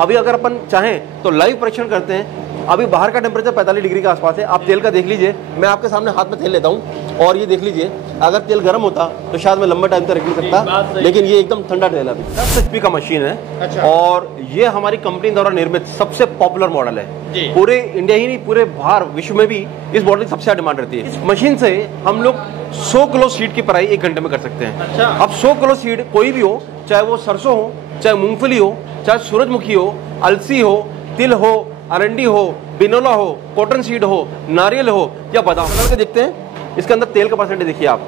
अभी अगर अपन चाहें तो लाइव परीक्षण करते हैं। अभी बाहर का टेम्परेचर 45 डिग्री के आसपास है। आप तेल का देख लीजिए, मैं आपके सामने हाथ में तेल लेता हूँ और ये देख लीजिए, अगर तेल गर्म होता तो शायद मैं लंबा टाइम तक रख नहीं सकता, लेकिन ये एकदम ठंडा तेल है। 10 HP का मशीन है। अच्छा। और ये हमारी कंपनी द्वारा निर्मित सबसे पॉपुलर मॉडल है। पूरे इंडिया ही नहीं, पूरे बाहर विश्व में भी इस मॉडल की सबसे ज्यादा डिमांड रहती है। इस मशीन से हम लोग 100 किलो सीड की पराई 1 घंटे में कर सकते हैं। अच्छा। अब 100 किलो सीड कोई भी हो, चाहे वो सरसों हो, चाहे मूंगफली हो, चाहे सूरजमुखी हो, अलसी हो, तिल हो, अरंडी हो, बिनोला हो, कॉटन सीड हो, नारियल हो या बादाम, के देखते हैं इसके अंदर तेल का परसेंटेज देखिए आप।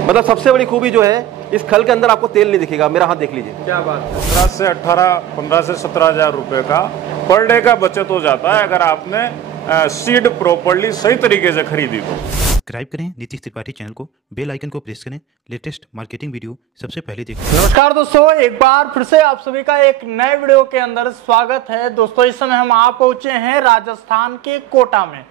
मतलब सबसे बड़ी खूबी जो है, इस खल के अंदर आपको तेल नहीं दिखेगा। मेरा हाथ देख लीजिए, क्या बात है। 15 से 18, 15 से 17 हजार रुपए का पर डे का बचत हो जाता है अगर आपने सीड प्रॉपर्ली सही तरीके से खरीदी तो। सब्सक्राइब करें नीतीश त्रिपाठी चैनल को, बेल आइकन को प्रेस करें, लेटेस्ट मार्केटिंग वीडियो सबसे पहले देखें। नमस्कार दोस्तों, एक बार फिर से आप सभी का एक नए वीडियो के अंदर स्वागत है। दोस्तों इस समय हम आप पहुंचे हैं राजस्थान के कोटा में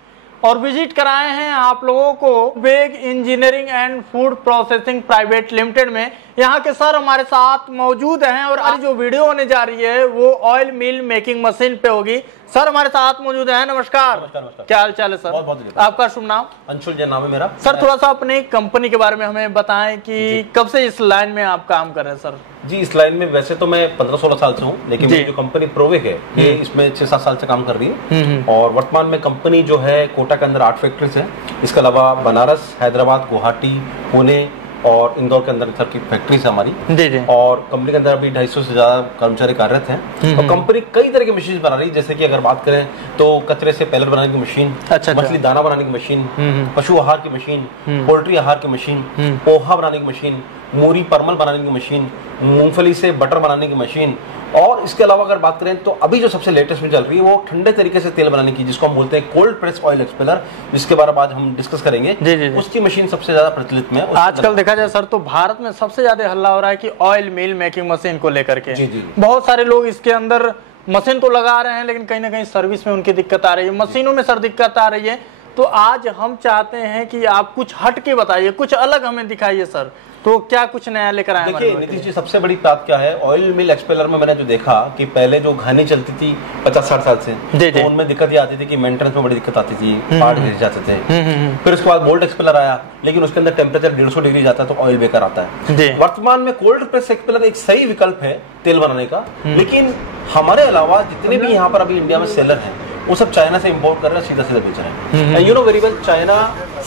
और विजिट कराए हैं आप लोगों को वेग engineering and food processing private limited में। यहाँ के सर हमारे साथ मौजूद हैं और आज जो वीडियो होने जा रही है वो ऑयल मिल मेकिंग मशीन पे होगी। सर हमारे साथ मौजूद हैं। नमस्कार। नमस्कार। क्या हाल चाल है सर? बहुत आपका शुभ नाम? अंशुल जैन नाम है मेरा। सर थोड़ा सा अपनी कंपनी के बारे में हमें बताएं कि कब से इस लाइन में आप काम कर रहे हैं सर? जी, इस लाइन में वैसे तो मैं 15-16 साल से हूँ, लेकिन मेरी जो कंपनी प्रोवेक है ये इसमें 6-7 साल से काम कर रही है। और वर्तमान में कंपनी जो है कोटा के अंदर 8 फैक्ट्रीज हैं। इसके अलावा बनारस, हैदराबाद, गुवाहाटी, पुणे और इंदौर के अंदर सर की फैक्ट्रीज है हमारी। जी। और कंपनी के अंदर अभी 250 से ज्यादा कर्मचारी कार्यरत हैं। और कंपनी कई तरह की मशीन बना रही है, जैसे कि अगर बात करें तो कचरे से पैलेट बनाने की मशीन, मछली दाना बनाने की मशीन, पशु आहार की मशीन, पोल्ट्री आहार की मशीन, पोहा बनाने की मशीन, मूरी परमल बनाने की मशीन, मूंगफली से बटर बनाने की मशीन। और इसके अलावा अगर बात करें तो अभी जो सबसे लेटेस्ट में चल रही है वो ठंडे तरीके से तेल बनाने की, जिसको हम बोलते हैं कोल्ड प्रेस ऑयल एक्सपेलर, जिसके बारे में आज हम डिस्कस करेंगे। जी। उसकी मशीन सबसे ज्यादा प्रचलित में आजकल देखा जाए सर तो भारत में सबसे ज्यादा हल्ला हो रहा है कि ऑयल मिल मेकिंग मशीन को लेकर के। जी। बहुत सारे लोग इसके अंदर मशीन तो लगा रहे हैं, लेकिन कहीं ना कहीं सर्विस में उनकी दिक्कत आ रही है, मशीनों में सर दिक्कत आ रही है। तो आज हम चाहते हैं कि आप कुछ हट के बताइए, कुछ अलग हमें दिखाइए सर। तो क्या कुछ नया लेकर आए? देखिए नीतीश जी, सबसे बड़ी बात क्या है, ऑयल मिल एक्सपेलर में मैंने जो देखा कि पहले जो घानी चलती थी 50-60 साल से, तो उनमें दिक्कत ये आती थी कि मेंटेनेंस में बड़ी दिक्कत आती थी, पार्ट गिर जाते थे। फिर उसके बाद बोल्ट एक्सपेलर आया, लेकिन उसके अंदर टेम्परेचर 150 डिग्री जाता है तो ऑयल बेकार आता है। वर्तमान में कोल्ड प्रेस एक्सपेलर एक सही विकल्प है तेल बनाने का, लेकिन हमारे अलावा जितने भी यहाँ पर अभी इंडिया में सेलर हैं वो सब चाइना से इंपोर्ट कर रहे हैं, सीधा सीधा बेच रहे हैं। You know very well, China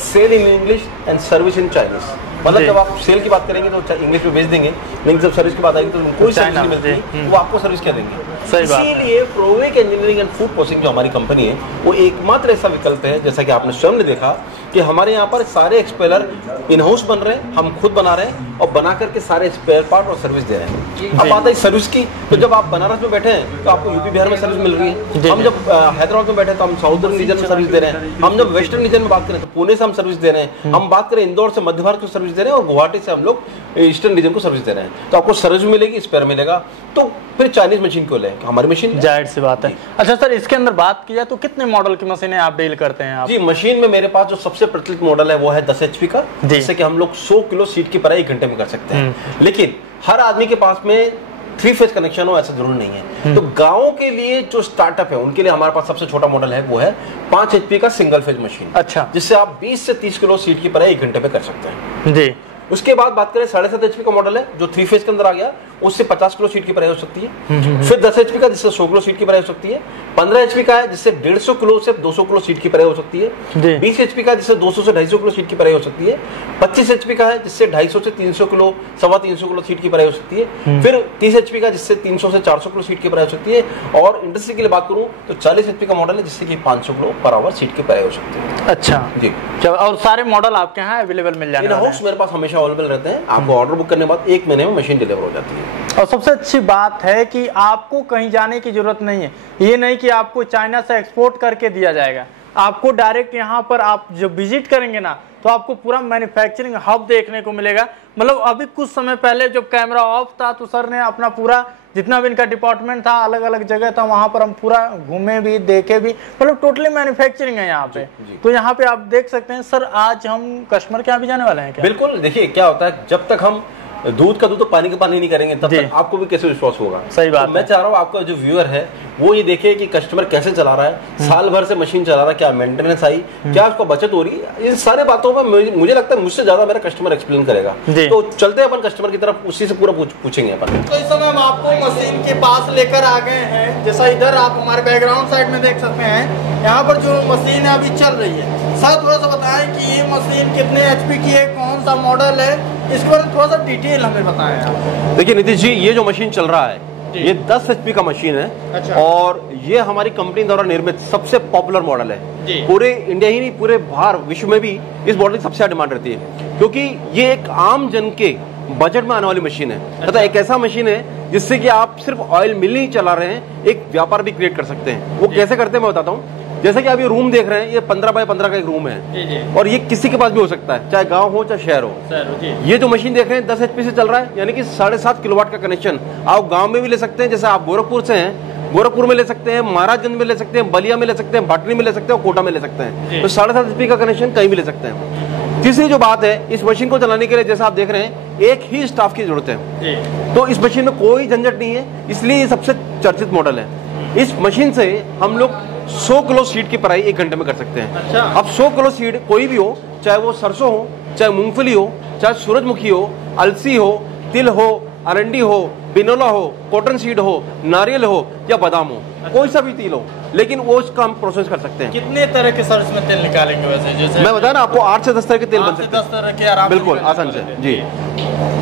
sell in English and service in Chinese. मतलब जब आप सेल की बात करेंगे तो इंग्लिश में बेच देंगे, लेकिन जब सर्विस की बात आएगी तो उनको सर्विस नहीं मिलती, वो आपको सर्विस क्या देंगे। इसीलिए प्रोवेक इंजीनियरिंग एंड फूड प्रोसेसिंग जो हमारी कंपनी है वो एकमात्र ऐसा विकल्प है, जैसा कि आपने स्वयं ने देखा कि हमारे यहाँ पर सारे एक्सपेलर इन हाउस बन रहे हैं, हम खुद बना रहे हैं और बना करके सारे स्पेयर पार्ट और सर्विस दे रहे हैं। अब बात है सर्विस की, तो जब आप बनारस में बैठे हैं तो आपको यूपी बिहार में सर्विस मिल रही है। हम जब हैदराबाद में बैठे तो हम साउथर्न रीजन में सर्विस दे रहे हैं। हम जब वेस्टर्न रीजन में बात करें तो पुणे से हम सर्विस दे रहे हैं। हम बात करें इंदौर से मध्य भारत को सर्विस दे रहे हैं और गुवाहाटी से हम लोग ईस्टर्न रीजन को सर्विस दे रहे हैं। तो आपको सर्विस मिलेगी, स्पेयर मिलेगा, तो फिर चाइनीज मशीन क्यों लें, हमारी मशीन जाहिर सी बात है। अच्छा सर, इसके अंदर बात की जाए तो कितने मॉडल की मशीनें आप डील करते हैं आप? जी, मशीन में मेरे पास जो सबसे प्रचलित मॉडल है वो है 10 HP का, जिससे कि हम लोग 100 किलो सीट की पराई 1 घंटे में कर सकते हैं। लेकिन हर आदमी के पास में 3 फेज कनेक्शन हो ऐसा जरूर नहीं है। तो गांवों के लिए जो स्टार्टअप है उनके लिए हमारे पास सबसे छोटा मॉडल है वो है 5 HP का सिंगल फेज मशीन। अच्छा। जिससे आप 20 से 30 किलो सीट की पराई 1 घंटे में कर सकते हैं। जी। उसके बाद बात करें 7.5 HP का मॉडल है जो 3 फेज के अंदर आ गया, उससे 50 किलो सीट की पराई हो सकती है। फिर 10 HP का जिससे 100 किलो सीट की पराई हो सकती है। 15 HP का है जिससे 150 किलो से 200 किलो सीट की पराई हो सकती है। 20 HP का जिससे 200 से 250 किलो सीट की पराई हो सकती है। 25 HP का है जिससे 250 से 300 किलो 350 किलो सीट की पराई हो सकती है। फिर 30 HP का जिससे 300 से 400 किलो सीट की पराई हो सकती है। और इंडस्ट्री के लिए बात करूं तो 40 HP का मॉडल है जिससे कि 500 किलो पर आवर सीट की पराई हो सकती है। अच्छा जी। और सारे मॉडल आपके यहाँ अवेलेबल मिल जाएंगे? मेरे पास हमेशा अवेलेबल रहते हैं। आपको ऑर्डर बुक करने के बाद 1 महीने में मशीन डिलीवर हो जाती है। और सबसे अच्छी बात है कि आपको कहीं जाने की जरूरत नहीं है। ये नहीं कि आपको चाइना से एक्सपोर्ट करके दिया जाएगा, आपको डायरेक्ट यहाँ पर आप जब विजिट करेंगे ना तो आपको पूरा मैन्युफैक्चरिंग हब देखने को मिलेगा। मतलब अभी कुछ समय पहले जब कैमरा ऑफ था तो सर ने अपना पूरा जितना भी इनका डिपार्टमेंट था, अलग अलग जगह था, वहां पर हम पूरा घूमे भी, देखे भी। मतलब टोटली मैन्युफैक्चरिंग है यहाँ पे। तो यहाँ पे आप देख सकते हैं। सर आज हम कस्टमर के यहाँ भी जाने वाले हैं क्या? बिल्कुल। देखिए क्या होता है, जब तक हम दूध का दूध तो पानी का पानी नहीं करेंगे तब तक आपको भी कैसे विश्वास होगा। सही बात। तो मैं चाह रहा हूँ आपका जो व्यूअर है वो ये देखे कि कस्टमर कैसे चला रहा है, साल भर से मशीन चला रहा है, क्या मेंटेनेंस आई, क्या उसको बचत हो रही है, इन सारे बातों में मुझे लगता है मुझसे ज्यादा मेरा कस्टमर एक्सप्लेन करेगा। तो चलते हैं अपन कस्टमर की तरफ, उसी से पूरा पूछेंगे अपन। तो इस समय हम आपको मशीन के पास लेकर आ गए हैं। जैसा इधर आप हमारे बैकग्राउंड साइड में देख सकते हैं, यहाँ पर जो मशीन है अभी चल रही है। सर थोड़ा सा बताएं कि ये मशीन कितने HP की है, कौन सा मॉडल है, इसके बारे में थोड़ा सा डिटेल हमें बताएं आप। देखिए नीतीश जी, ये जो मशीन चल रहा है ये 10 HP का मशीन है। अच्छा। और ये हमारी कंपनी द्वारा निर्मित सबसे पॉपुलर मॉडल है। पूरे इंडिया ही नहीं, पूरे बाहर विश्व में भी इस मॉडल की सबसे ज्यादा डिमांड रहती है, क्योंकि ये एक आम जन के बजट में आने वाली मशीन है। मतलब एक ऐसा मशीन है जिससे कि आप सिर्फ ऑयल मिल नहीं चला रहे हैं, एक व्यापार भी क्रिएट कर सकते हैं। वो कैसे करते हैं मैं बताता हूँ। जैसे कि आप ये रूम देख रहे हैं, ये 15 बाय 15 का एक रूम है और ये किसी के पास भी हो सकता है, चाहे गांव हो चाहे शहर हो। ये जो मशीन देख रहे हैं 10 HP से चल रहा है, यानी कि 7.5 किलोवाट का कनेक्शन आप गांव में भी ले सकते हैं। जैसे आप गोरखपुर से हैं, गोरखपुर में ले सकते हैं, महाराजगंज में ले सकते हैं, बलिया में ले सकते हैं, भटनी में ले सकते हैं, कोटा में ले सकते हैं। तो 7.5 HP का कनेक्शन कहीं भी ले सकते हैं। तीसरी जो बात है, इस मशीन को चलाने के लिए जैसा आप देख रहे हैं एक ही स्टाफ की जरूरत है। तो इस मशीन में कोई झंझट नहीं है, इसलिए ये सबसे चर्चित मॉडल है। इस मशीन से हम लोग 100 किलो सीड की पराई 1 घंटे में कर सकते हैं। अच्छा। अब 100 किलो सीड कोई भी हो, चाहे वो सरसों हो, चाहे मूंगफली हो, चाहे सूरजमुखी हो, अलसी हो, तिल हो, अरंडी हो, बिनोला हो, कॉटन सीड हो, नारियल हो या बादाम हो, कोई सा भी तेल हो, लेकिन वो उसका हम प्रोसेस कर सकते हैं। कितने तरह के सर इसमें तेल निकालेंगे वैसे? जैसे मैं बता ना आपको 8 से 10 तरह के तेल बन सकते हैं। 10 तरह के आराम से बिल्कुल आसान से जी।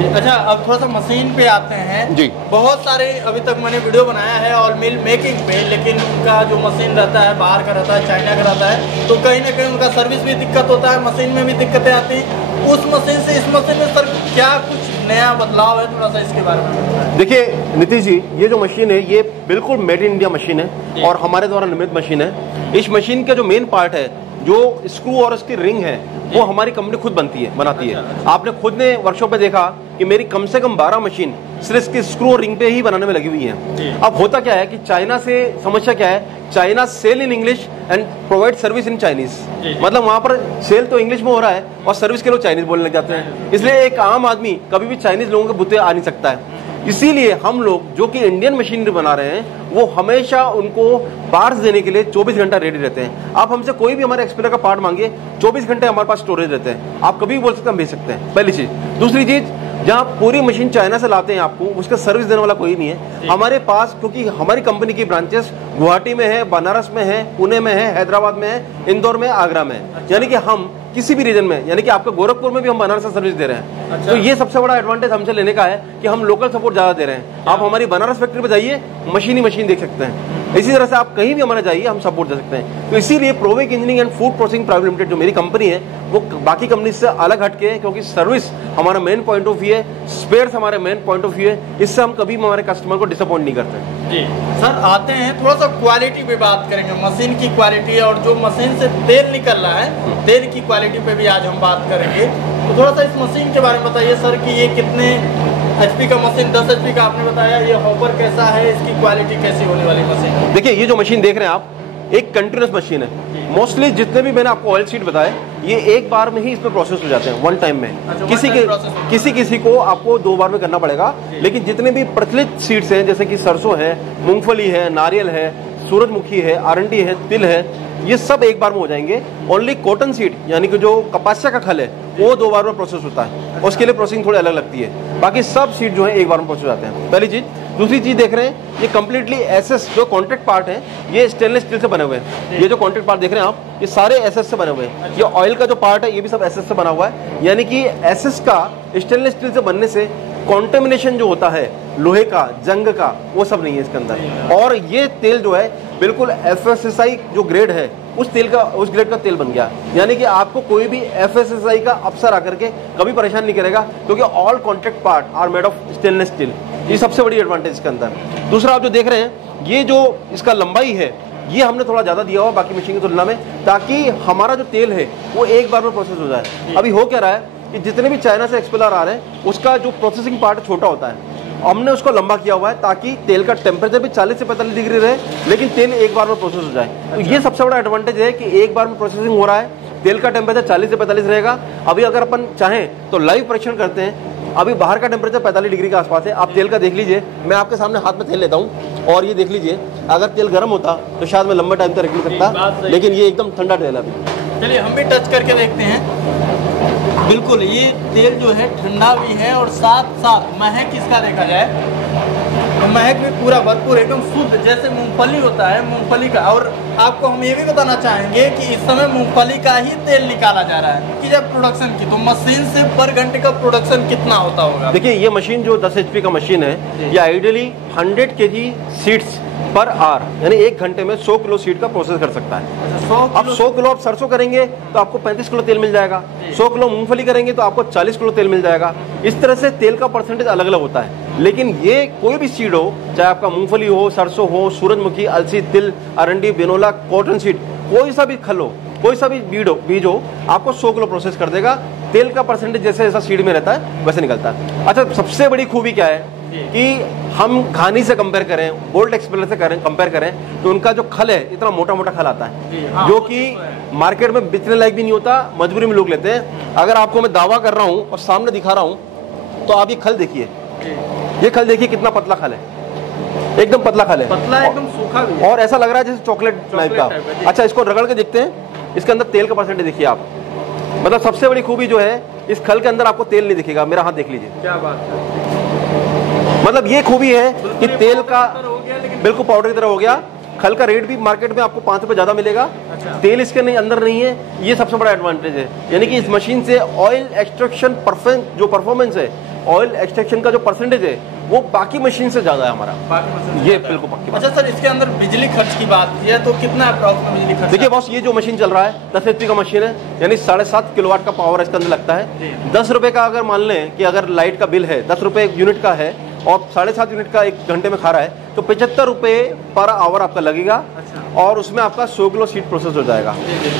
अच्छा, अब थोड़ा सा मशीन पे आते हैं जी। बहुत सारे अभी तक मैंने वीडियो बनाया है ऑयल मिल मेकिंग पे, लेकिन उनका जो मशीन रहता है बाहर का रहता है, चाइना का रहता है, तो कहीं ना कहीं उनका सर्विस भी दिक्कत होता है, मशीन में भी दिक्कतें आती हैं। उस मशीन से इस मशीन में सर क्या कुछ नया बदलाव है, थोड़ा सा इसके बारे में? देखिए नीतीश जी, ये जो मशीन है ये बिल्कुल मेड इन इंडिया मशीन है और हमारे द्वारा निर्मित मशीन है। इस मशीन का जो मेन पार्ट है, जो स्क्रू और उसकी रिंग है, वो हमारी कंपनी खुद बनाती है। आपने खुद ने वर्कशॉप पे देखा कि मेरी कम से कम 12 मशीन सिर्फ इसके स्क्रू और रिंग पे ही बनाने में लगी हुई है। अब होता क्या है कि चाइना से समस्या क्या है, China sell in English and provide service in Chinese. मतलब वहां पर सेल तो इंग्लिश में हो रहा है और सर्विस के लोग चाइनीज बोलने लग जाते हैं। इसलिए एक आम आदमी कभी भी चाइनीज लोगों के बुते आ नहीं सकता है। इसीलिए हम लोग जो कि इंडियन मशीनरी बना रहे हैं वो हमेशा उनको पार्ट्स देने के लिए 24 घंटा रेडी रहते हैं। आप हमसे कोई भी हमारे एक्सपेरियर का पार्ट मांगिए, 24 घंटे हमारे पास स्टोरेज रहते हैं। आप कभी भी बोल सकते हैं हम भेज सकते हैं, पहली चीज। दूसरी चीज, जहाँ पूरी मशीन चाइना से लाते हैं आपको, उसका सर्विस देने वाला कोई नहीं है हमारे पास, क्योंकि हमारी कंपनी की ब्रांचेस गुवाहाटी में है, बनारस में है, पुणे में है, हैदराबाद में है, इंदौर में, आगरा में है। यानी कि हम किसी भी रीजन में, यानी कि आपका गोरखपुर में भी हम बनारस से सर्विस दे रहे हैं। अच्छा। तो ये सबसे बड़ा एडवांटेज हमसे लेने का है कि हम लोकल सपोर्ट ज्यादा दे रहे हैं। आप हमारी बनारस फैक्ट्री पे जाइए, मशीन ही मशीन देख सकते हैं। इसी तरह से आप कहीं भी हमारे जाइए, हम सपोर्ट दे सकते हैं। तो इसीलिए प्रोविक engineering and food processing private limited जो मेरी कंपनी है वो बाकी कंपनी से अलग हटके है, क्योंकि सर्विस हमारा मेन पॉइंट ऑफ व्यू है, स्पेयर्स हमारे मेन पॉइंट ऑफ व्यू है। इससे हम कभी हमारे कस्टमर को डिसअपॉइंट नहीं करते हैं। जी सर, आते हैं थोड़ा सा क्वालिटी पे बात करेंगे, मशीन की क्वालिटी और जो मशीन से तेल निकल रहा है, तेल की क्वालिटी पे भी आज हम बात करेंगे। तो थोड़ा सा इस मशीन के बारे में बताइए सर कि ये कितने HP का मशीन, 10 HP का आपने बताया, ये हॉपर कैसा है, इसकी क्वालिटी कैसी होने वाली मशीन? देखिए ये जो मशीन देख रहे हैं आप, एक कंटिन्यूस मशीन है। मोस्टली जितने भी मैंने आपको ऑयल सीड बताए, ये एक बार में ही इसमें प्रोसेस हो जाते हैं, वन टाइम में। अच्छा, किसी को आपको 2 बार में करना पड़ेगा, लेकिन जितने भी प्रचलित सीड्स हैं, जैसे कि सरसों है, मूंगफली है, नारियल है, सूरजमुखी है, अरंडी है, तिल है, ये सब एक बार में हो जाएंगे। ओनली कॉटन सीड यानी कि जो कपासिया का खल है वो 2 बार में प्रोसेस होता है, और उसके लिए प्रोसेसिंग थोड़ी अलग लगती है। बाकी सब सीड जो है एक बार में प्रोसेस हो जाते हैं, पहली चीज। दूसरी चीज देख रहे हैं, ये कंप्लीटली एसएस जो कॉन्ट्रैक्ट पार्ट है, ये स्टेनलेस स्टील से बने हुए हैं। ये जो कॉन्ट्रैक्ट पार्ट देख रहे हैं आप, ये सारे एसएस से बने हुए हैं। ये ऑयल का जो पार्ट है ये भी सब एसएस से बना हुआ है, यानी कि एसएस का स्टेनलेस स्टील से बनने से कॉन्टेमिनेशन जो होता है लोहे का, जंग का, वो सब नहीं है इसके अंदर। और ये तेल जो है बिल्कुल FSSAI जो ग्रेड है उस ग्रेड का तेल बन गया, यानी कि आपको कोई भी FSSAI का अफसर आकर के कभी परेशान नहीं करेगा, क्योंकि all contract part are made of stainless steel. ये सबसे बड़ी एडवांटेज इसके अंदर। दूसरा आप जो देख रहे हैं, ये जो इसका लंबाई है ये हमने थोड़ा ज्यादा दिया हुआ बाकी मशीन की तुलना में, ताकि हमारा जो तेल है वो एक बार में प्रोसेस हो जाए। अभी हो क्या रहा है कि जितने भी चाइना से एक्सपेलर आ रहे हैं उसका जो प्रोसेसिंग पार्ट छोटा होता है, हमने उसको लंबा किया हुआ है ताकि तेल का टेम्परेचर भी 40 से 45 डिग्री रहे, लेकिन तेल एक बार में प्रोसेस हो जाए। तो ये सबसे बड़ा एडवांटेज है कि एक बार में प्रोसेसिंग हो रहा है, तेल का टेम्परेचर 40 से 45 रहेगा। अभी अगर अपन चाहें तो लाइव परीक्षण करते हैं, अभी बाहर का टेम्परेचर 45 डिग्री के आसपास है। आप तेल का देख लीजिए, मैं आपके सामने हाथ में तेल लेता हूँ और ये देख लीजिए, अगर तेल गर्म होता तो शायद मैं लंबा टाइम तक रख नहीं सकता, लेकिन ये एकदम ठंडा तेल है अभी। चलिए हम भी टच करके देखते हैं। बिल्कुल ये तेल जो है ठंडा भी है और साथ साथ महक इसका देखा जाए तो महक भी पूरा भरपूर एकदम शुद्ध, जैसे मूंगफली होता है मूंगफली का। और आपको हम ये भी बताना चाहेंगे कि इस समय मूंगफली का ही तेल निकाला जा रहा है कि जब प्रोडक्शन की तो मशीन से पर घंटे का प्रोडक्शन कितना होता होगा? देखिए ये मशीन जो 10 HP का मशीन है, ये ideally 100 kg seeds per hour यानी 1 घंटे में 100 किलो सीड का प्रोसेस कर सकता है। अब 100 किलो आप सरसों करेंगे तो आपको 35 किलो तेल मिल जाएगा, 100 किलो मूंगफली करेंगे तो आपको 40 किलो तेल मिल जाएगा। इस तरह से तेल का परसेंटेज अलग अलग होता है, लेकिन ये कोई भी सीड हो, चाहे आपका मूंगफली हो, सरसों हो, सूरजमुखी, अलसी, तिल, अरंडी, बिनोला, कॉटन सीड, कोई सा भी खल हो, कोई सा भी बीज हो, आपको 100 किलो प्रोसेस कर देगा। तेल का परसेंटेज जैसे जैसा सीड में रहता है वैसे निकलता है। अच्छा, सबसे बड़ी खूबी क्या है कि हम घानी से कंपेयर करें, बोल्ट एक्सपेलर से कंपेयर करें तो उनका जो खल है इतना मोटा मोटा खल आता है जो कि मार्केट में बेचने लायक भी नहीं होता, मजबूरी में लोग लेते हैं। अगर आपको मैं दावा कर रहा हूँ और सामने दिखा रहा हूँ तो आप ये खल देखिए, ये खल देखिए कितना पतला खल है, एकदम पतला खल है, पतला एकदम सूखा भी है और ऐसा लग रहा है जैसे चॉकलेट टाइप का। अच्छा, इसको रगड़ के देखते हैं, इसके अंदर तेल का परसेंटेज देखिए आप। मतलब सबसे बड़ी खूबी जो है, इस खल के अंदर आपको तेल नहीं दिखेगा। मेरा हाथ देख लीजिए, क्या बात है। मतलब ये खूबी है कि तेल का बिल्कुल पाउडर की तरह हो गया। खल का रेट भी मार्केट में आपको 5 रुपए ज्यादा मिलेगा। अच्छा। तेल इसके अंदर नहीं है, ये सबसे बड़ा एडवांटेज है। यानी कि इस मशीन से ऑयल एक्सट्रैक्शन जो परफॉर्मेंस है, ऑयल एक्सट्रैक्शन का जो परसेंटेज है वो बाकी मशीन से ज्यादा है हमारा, ये बिल्कुल पक्की। अच्छा सर, इसके अंदर बिजली खर्च की बात की है तो कितना अप्रॉक्स बिजली खर्च? देखिए बॉस, ये जो मशीन चल रहा है 10 HP का मशीन है, यानी 7.5 किलोवाट का पावर इसके अंदर लगता है। 10 रुपए का अगर मान लें कि अगर लाइट का बिल है 10 रुपए यूनिट का है और 7.5 यूनिट का 1 घंटे में खा रहा है तो 75 रुपए पर आवर आपका लगेगा। अच्छा। और उसमें आपका 100 किलो सीड प्रोसेस हो जाएगा।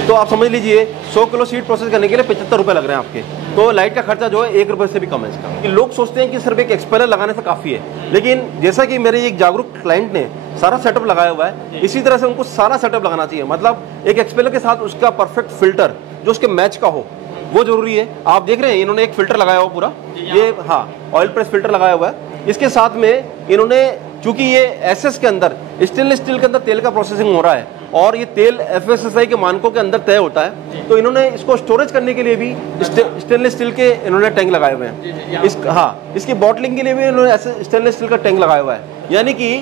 तो आप समझ लीजिए 100 किलो सीड प्रोसेस करने के लिए 75 रुपए लग रहे हैं आपके, तो लाइट का खर्चा जो है 1 रुपए से भी कम है इसका। लोग सोचते हैं कि सिर्फ एक एक्सपेलर लगाने से काफी है, लेकिन जैसा कि मेरे एक जागरूक क्लाइंट ने सारा सेटअप लगाया हुआ है, इसी तरह से उनको सारा सेटअप लगाना चाहिए। मतलब एक एक्सपेलर के साथ उसका परफेक्ट फिल्टर जो उसके मैच का हो वो जरूरी है। आप देख रहे हैं इन्होंने एक फिल्टर लगाया हुआ पूरा, ये हाँ ऑयल प्रेस फिल्टर लगाया हुआ है। इसके साथ में इन्होंने, चूंकि ये एसएस के अंदर स्टेनलेस स्टील के अंदर तेल का प्रोसेसिंग हो रहा है और ये तेल FSSAI के मानकों के अंदर तय होता है, तो इन्होंने इसको स्टोरेज करने के लिए भी स्टेनलेस स्टील के इन्होंने टैंक लगाए हुए हैं। इसकी बॉटलिंग के लिए भी इन्होंने स्टेनलेस स्टील का टैंक लगाया हुआ है। यानी कि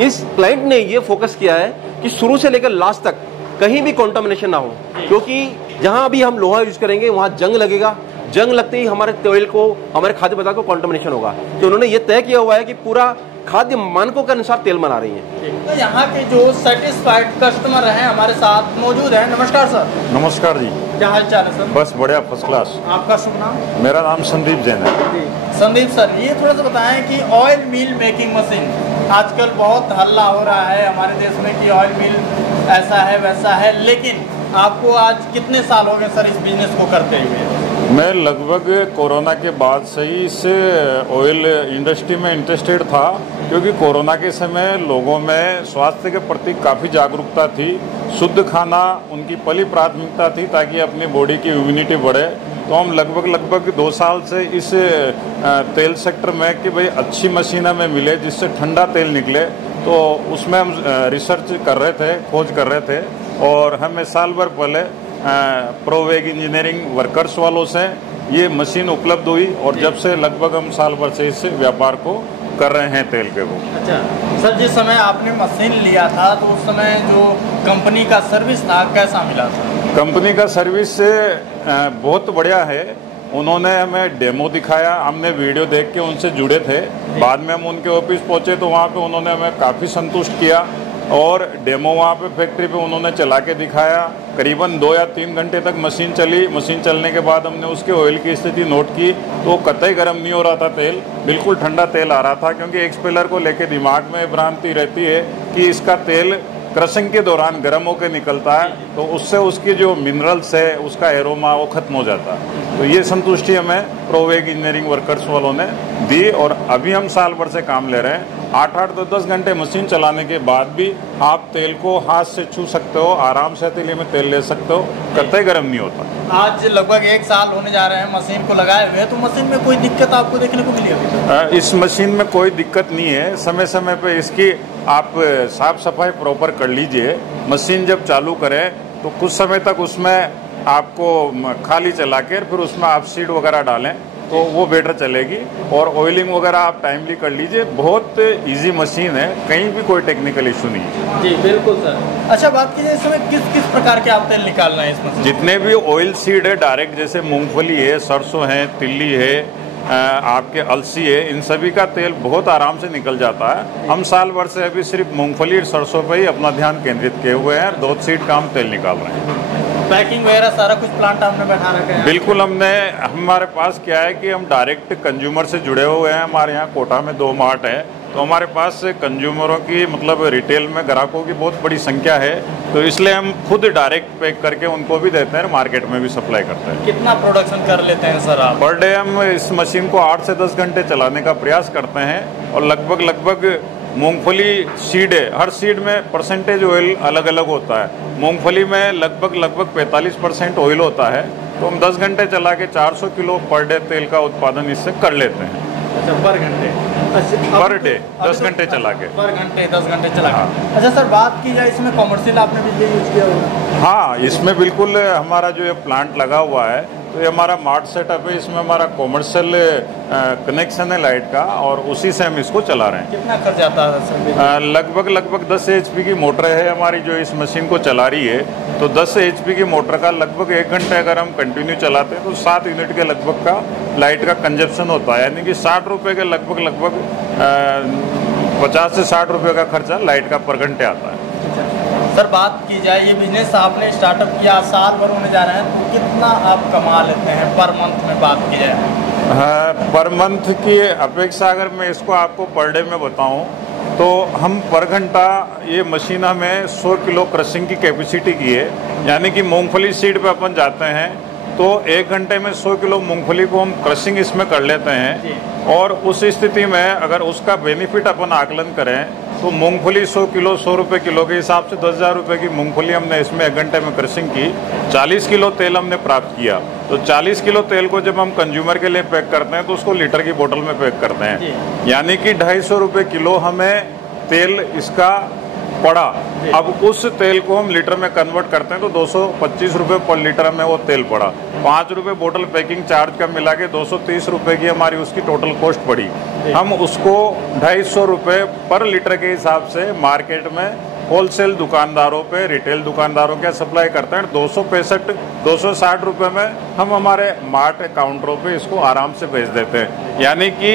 इस क्लाइंट ने ये फोकस किया है कि शुरू से लेकर लास्ट तक कहीं भी कॉन्टामिनेशन ना हो, क्योंकि जहां भी हम लोहा यूज करेंगे वहां जंग लगेगा, जंग लगते ही हमारे तेल को, हमारे खाद्य पदार्थ को कॉन्टामिनेशन होगा। तो उन्होंने ये तय किया हुआ है कि पूरा खाद्य मानकों के अनुसार तेल बना रही है। तो यहाँ के जो सेटिस्फाइड कस्टमर हैं हमारे साथ मौजूद हैं। नमस्कार सर। नमस्कार जी, क्या हाल चाल है सर? बस बढ़िया, फर्स्ट क्लास। आपका शुभ नाम? मेरा नाम संदीप जैन है। संदीप सर, ये थोड़ा सा बताएं कि ऑयल मिल मेकिंग मशीन आजकल बहुत हल्ला हो रहा है हमारे देश में कि ऑयल मिल ऐसा है वैसा है, लेकिन आपको आज कितने साल हो गए सर इस बिजनेस को करते हुए? मैं लगभग कोरोना के बाद से ही इस ऑयल इंडस्ट्री में इंटरेस्टेड था, क्योंकि कोरोना के समय लोगों में स्वास्थ्य के प्रति काफ़ी जागरूकता थी। शुद्ध खाना उनकी पहली प्राथमिकता थी ताकि अपनी बॉडी की इम्यूनिटी बढ़े। तो हम लगभग 2 साल से इस तेल सेक्टर में कि भाई अच्छी मशीन हमें मिले जिससे ठंडा तेल निकले, तो उसमें हम रिसर्च कर रहे थे, खोज कर रहे थे। और हमें साल भर पहले प्रोवेग इंजीनियरिंग वर्कर्स वालों से ये मशीन उपलब्ध हुई और जब से लगभग हम साल भर से इस व्यापार को कर रहे हैं तेल के वो। अच्छा सर, जिस समय आपने मशीन लिया था तो उस समय जो कंपनी का सर्विस था कैसा मिला था? कंपनी का सर्विस बहुत बढ़िया है। उन्होंने हमें डेमो दिखाया, हमने वीडियो देख के उनसे जुड़े थे। बाद में हम उनके ऑफिस पहुंचे तो वहाँ पे उन्होंने हमें काफ़ी संतुष्ट किया और डेमो वहाँ पे फैक्ट्री पे उन्होंने चला के दिखाया। करीबन 2 या 3 घंटे तक मशीन चली। मशीन चलने के बाद हमने उसके ऑयल की स्थिति नोट की तो कतई गर्म नहीं हो रहा था तेल, बिल्कुल ठंडा तेल आ रहा था। क्योंकि एक्सपेलर को लेके दिमाग में भ्रांति रहती है कि इसका तेल क्रशिंग के दौरान गर्म होकर निकलता है तो उससे उसकी जो मिनरल्स है, उसका एरोमा वो खत्म हो जाता है। तो ये संतुष्टि हमें प्रोवेग इंजीनियरिंग वर्कर्स वालों ने दी और अभी हम साल भर से काम ले रहे हैं 8-8 तो 10 घंटे मशीन चलाने के बाद भी आप तेल को हाथ से छू सकते हो, आराम से हथेली में तेल ले सकते हो, कतई गर्म नहीं होता। आज लगभग 1 साल होने जा रहे हैं मशीन को लगाए हुए, तो मशीन में कोई दिक्कत आपको देखने को मिली अभी? इस मशीन में कोई दिक्कत नहीं है। समय समय पे इसकी आप साफ सफाई प्रॉपर कर लीजिए। मशीन जब चालू करें तो कुछ समय तक उसमें आपको खाली चला के फिर उसमें आप सीड वगैरह डालें तो वो बेटर चलेगी। और ऑयलिंग वगैरह आप टाइमली कर लीजिए। बहुत इजी मशीन है, कहीं भी कोई टेक्निकल इशू नहीं है। जी बिल्कुल सर। अच्छा, बात कीजिए इसमें किस किस प्रकार के आप तेल निकाल रहे हैं इस मशीन? जितने भी ऑयल सीड है डायरेक्ट, जैसे मूंगफली है, सरसों है, तिल्ली है, आपके अलसी है, इन सभी का तेल बहुत आराम से निकल जाता है। हम साल भर से अभी सिर्फ मूंगफली और सरसों पे ही अपना ध्यान केंद्रित किए हुए हैं। 2 सीड का हम तेल निकाल रहे हैं। पैकिंग वगैरह सारा कुछ प्लांट हमने बैठा रखा है? बिल्कुल, हमारे पास क्या है कि हम डायरेक्ट कंज्यूमर से जुड़े हुए हैं। हमारे यहाँ कोटा में 2 मार्ट है, तो हमारे पास कंज्यूमरों की मतलब रिटेल में ग्राहकों की बहुत बड़ी संख्या है, तो इसलिए हम खुद डायरेक्ट पैक करके उनको भी देते हैं, मार्केट में भी सप्लाई करते हैं। कितना प्रोडक्शन कर लेते हैं सर आप? पर डे हम इस मशीन को 8 से 10 घंटे चलाने का प्रयास करते हैं। और लगभग मूंगफली सीड है, हर सीड में परसेंटेज ऑयल अलग अलग होता है। मूंगफली में लगभग 45% ऑयल होता है, तो हम 10 घंटे चला के 400 किलो पर डे तेल का उत्पादन इससे कर लेते हैं। अच्छा, पर घंटे? पर डे 10 घंटे चला के? पर घंटे 10 घंटे चला के। अच्छा सर, बात की जाए इसमें कॉमर्शियल आपने बिजली यूज किया होगा? हाँ, इसमें बिल्कुल हमारा जो ये प्लांट लगा हुआ है, तो ये हमारा मार्ट सेटअप है। इसमें हमारा कॉमर्शियल कनेक्शन है लाइट का, और उसी से हम इसको चला रहे हैं। कितना खर्च आता है सर? लगभग 10 HP की मोटर है हमारी जो इस मशीन को चला रही है। तो 10 HP की मोटर का लगभग 1 घंटे अगर हम कंटिन्यू चलाते हैं तो 7 यूनिट के लगभग का लाइट का कंजप्शन होता है। यानी कि 60 रुपये के लगभग 50 से 60 रुपये का खर्चा लाइट का पर घंटे आता है। सर, बात की जाए ये बिजनेस आपने स्टार्टअप किया, साल भर होने जा रहे हैं, तो कितना आप कमा लेते हैं पर मंथ में बात की जाए? हाँ, पर मंथ की अपेक्षा अगर मैं इसको आपको पर डे में बताऊं तो हम पर घंटा, ये मशीन हमें 100 किलो क्रशिंग की कैपेसिटी की है। यानी कि मूंगफली सीड पे अपन जाते हैं तो 1 घंटे में 100 किलो मूंगफली को हम क्रशिंग इसमें कर लेते हैं। और उस स्थिति में अगर उसका बेनिफिट अपन आकलन करें तो मूंगफली 100 किलो 100 रुपये किलो के हिसाब से 10,000 रुपये की मूंगफली हमने इसमें 1 घंटे में क्रशिंग की। 40 किलो तेल हमने प्राप्त किया। तो 40 किलो तेल को जब हम कंज्यूमर के लिए पैक करते हैं तो उसको लीटर की बोतल में पैक करते हैं। यानी कि 250 रुपये किलो हमें तेल इसका पड़ा। अब उस तेल को हम लीटर में कन्वर्ट करते हैं तो 225 रुपये पर लीटर में वो तेल पड़ा। 5 रुपये बोतल पैकिंग चार्ज का मिला के 230 रुपये की हमारी उसकी टोटल कॉस्ट पड़ी। हम उसको 250 रुपये पर लीटर के हिसाब से मार्केट में होलसेल दुकानदारों पे, रिटेल दुकानदारों के सप्लाई करते हैं। 260 रुपये में हम हमारे मार्ट काउंटरों पे इसको आराम से बेच देते हैं। यानी कि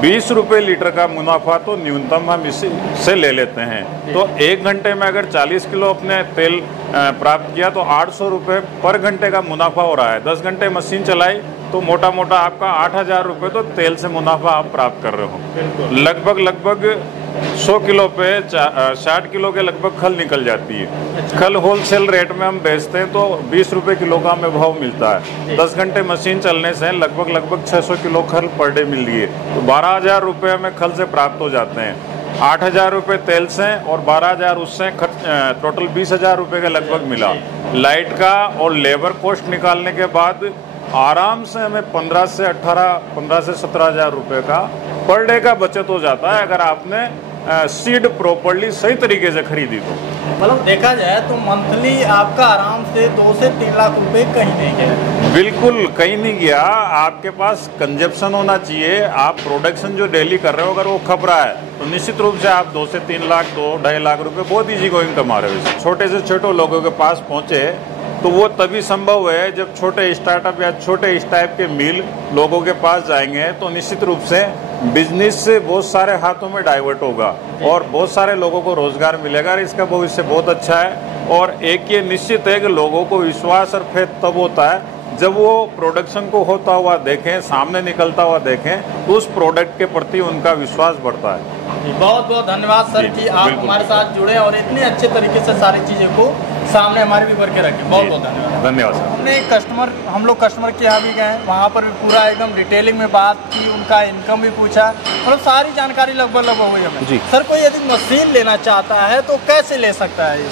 20 रुपये लीटर का मुनाफा तो न्यूनतम हम इससे ले लेते हैं। तो 1 घंटे में अगर 40 किलो अपने तेल प्राप्त किया तो 800 रुपये पर घंटे का मुनाफा हो रहा है। 10 घंटे मशीन चलाई तो मोटा मोटा आपका 8,000 रुपये तो तेल से मुनाफा आप प्राप्त कर रहे हो। लगभग 100 किलो पे 60 किलो के लगभग खल निकल जाती है। खल होलसेल रेट में हम बेचते हैं तो 20 रुपये किलो का हमें भाव मिलता है। 10 घंटे मशीन चलने से लगभग 600 किलो खल पर डे मिल रही है। तो 12,000 रुपये हमें खल से प्राप्त हो जाते हैं। 8,000 रुपये तेल से और 12,000 उससे टोटल 20,000 रुपये का लगभग मिला। लाइट का और लेबर कॉस्ट निकालने के बाद आराम से हमें 15 से 17,000 रुपये का पर डे का बचत हो जाता है अगर आपने सीड प्रॉपर्ली सही तरीके से खरीदी तो। मतलब देखा जाए तो मंथली आपका आराम से 2 से 3 लाख रुपए कहीं नहीं गया। बिल्कुल कहीं नहीं गया। आपके पास कंजप्शन होना चाहिए। आप प्रोडक्शन जो डेली कर रहे हो अगर वो खप रहा है तो निश्चित रूप से आप 2 से 3 लाख 2-2.5 लाख रुपए बहुत ईजी गोइंग कमा रहे हो। छोटे से छोटे लोगों के पास पहुंचे तो वो तभी संभव है जब छोटे स्टार्टअप या छोटे इस टाइप के मिल लोगों के पास जाएंगे तो निश्चित रूप से बिजनेस से बहुत सारे हाथों में डाइवर्ट होगा और बहुत सारे लोगों को रोजगार मिलेगा। इसका भविष्य बहुत अच्छा है। और एक ये निश्चित है कि लोगों को विश्वास और फेथ तब होता है जब वो प्रोडक्शन को होता हुआ देखें, सामने निकलता हुआ देखें तो उस प्रोडक्ट के प्रति उनका विश्वास बढ़ता है। बहुत बहुत धन्यवाद सर कि आप हमारे साथ जुड़े और इतने अच्छे तरीके से सारी चीज़ों को सामने हमारे भी भर के रखे। बहुत बहुत धन्यवाद सर। हमने हम लोग कस्टमर के यहाँ भी गए, वहाँ पर भी पूरा एकदम डिटेलिंग में बात की, उनका इनकम भी पूछा, मतलब सारी जानकारी लगभग हुई हमें जी। सर कोई यदि मशीन लेना चाहता है तो कैसे ले सकता है ये?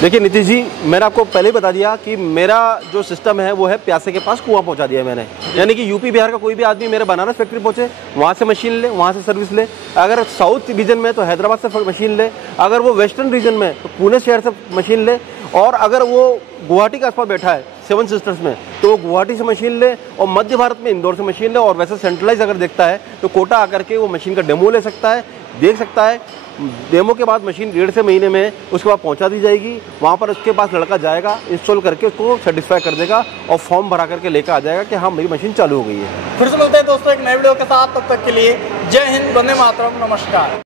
देखिए नीतीश जी, मैंने आपको पहले ही बता दिया कि मेरा जो सिस्टम है वो है प्यासे के पास कुआं पहुंचा दिया मैंने। यानी कि यूपी बिहार का कोई भी आदमी मेरे बनारस फैक्ट्री पहुंचे, वहां से मशीन ले, वहां से सर्विस ले। अगर साउथ रीजन में तो हैदराबाद से मशीन ले, अगर वो वेस्टर्न रीजन में तो पुणे शहर से मशीन ले, और अगर वो गुवाहाटी के आसपास बैठा है 7 सिस्टर्स में तो वो गुवाहाटी से मशीन ले, और मध्य भारत में इंदौर से मशीन ले, और वैसे सेंट्रलाइज अगर देखता है तो कोटा आकर के वो मशीन का डेमो ले सकता है, देख सकता है। डेमो के बाद मशीन 1.5 से महीने में उसके बाद पहुंचा दी जाएगी। वहाँ पर उसके पास लड़का जाएगा, इंस्टॉल करके उसको सेटिस्फाई कर देगा और फॉर्म भरा करके लेकर आ जाएगा कि हाँ मेरी मशीन चालू हो गई है। फिर से मिलते हैं दोस्तों एक नए वीडियो के साथ, तब तक के लिए जय हिंद, वंदे मातरम, नमस्कार।